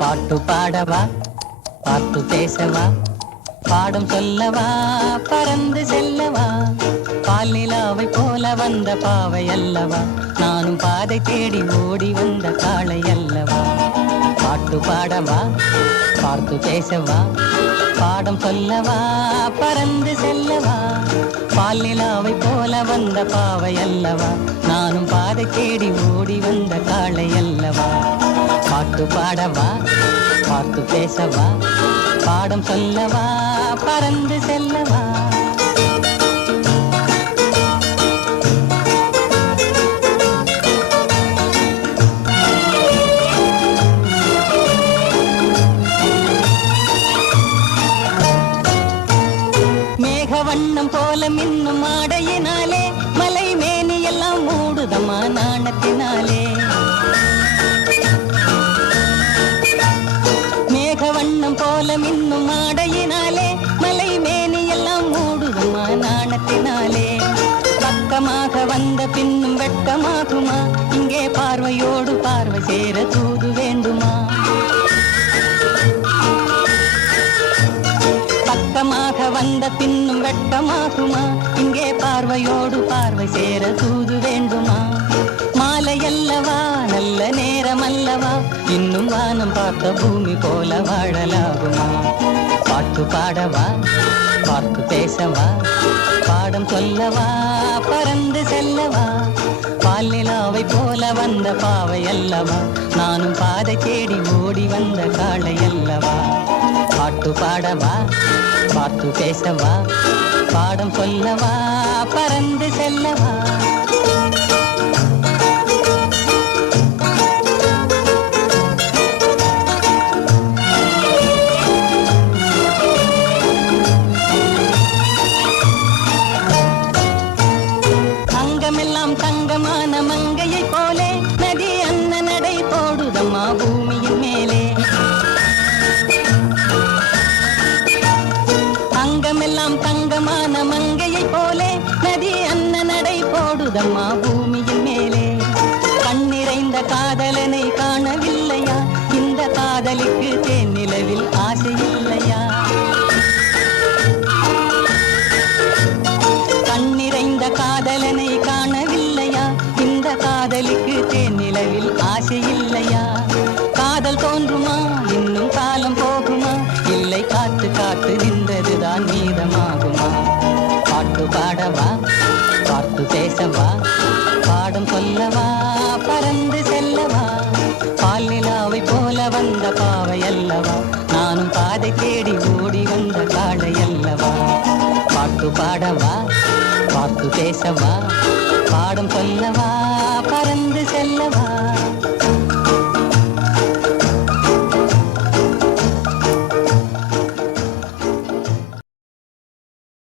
பாட்டு பாடவா, பாட்டு பேசவா, பாடம் சொல்லவா, பறந்து செல்லவா, பால் நிலாவை போல வந்த பாவை அல்லவா, நானும் பாதை தேடி ஓடி வந்த காளை அல்லவா. பாட்டு பாடவா, பாட்டு பேசவா, பாடம் சொல்லவா, பறந்து செல்லவா, பால் நிலாவை போல வந்த பாவை அல்லவா, நானும் பாதை தேடி ஓடி வந்த காளை அல்லவா. பாட்டு பாடவா, பாட்டு பேசவா, பாடம் சொல்லவா, பறந்து செல்லவா. மேக வண்ணம் போல மின்னும் ஆடையினாலே மலை மேனி எல்லாம் மூடுதமா நாணத்தினாலே. மேகவண்ணம் போல மின்னும் ஆடையினாலே மலை மேனி எல்லாம் மூடுதுமா நாணத்தினாலே. பக்கமாக வந்த பின்னும் வெட்கமாகுமா, இங்கே பார்வையோடு பார்வை சேர தூது வேண்டுமா. பக்கமாக வந்த பின்னும் வெட்கமாகுமா, இங்கே பார்வையோடு பார்வை சேர தூது வேண்டுமா. மாலையல்லவா, நல்ல நேரம் அல்லவா, இன்னும் வானம் பார்த்த பூமி போல வாழலாகுமா. பாட்டு பாடவா, பாட்டு பேசவா, பாடம் சொல்லவா, பறந்து செல்லவா, பால் நிலாவை போல வந்த பாவை அல்லவா, நானும் பாதை தேடி ஓடி வந்த காளை அல்லவா. பாட்டு பாடவா, பாட்டு பேசவா, பாடம் சொல்லவா, பறந்து செல்லவா. அங்கமெல்லாம் தங்கமான மங்கையை போலே நதி அன்ன நடை போடுதம்மா பூமியின் மேலே. அங்கமெல்லாம் தங்கமான மங்கையை போலே நதி அன்ன நடை போடுதம்மா பூமியின் மேலே. கண்ணிறைந்த காதலனை காணவில்லையா, இந்த காதலிக்கு தேனிலவில் ஆசை இல்லையா. கண்ணிறைந்த காதலனை காணவில்லையா, இந்த காதலிக்கு தேனிலவில் ஆசை இல்லையா. காதல் தோன்றுமா, இன்னும் காலம் போகுமா, இல்லை காத்து காத்து நின்றதுதான் மீதமாகுமா. பாட்டு பாடவா, பாட்டு பேசவா, பாடம் சொல்லவா, பறந்து செல்லவா, பால் நிலாவை போல வந்த பாவை அல்லவா, நானும் பாதை தேடி ஓடி வந்த காளை அல்லவா. பாட்டு பாடவா, பாட்டு பேசவா, பாடம் சொல்லவா, பறந்து செல்லவா.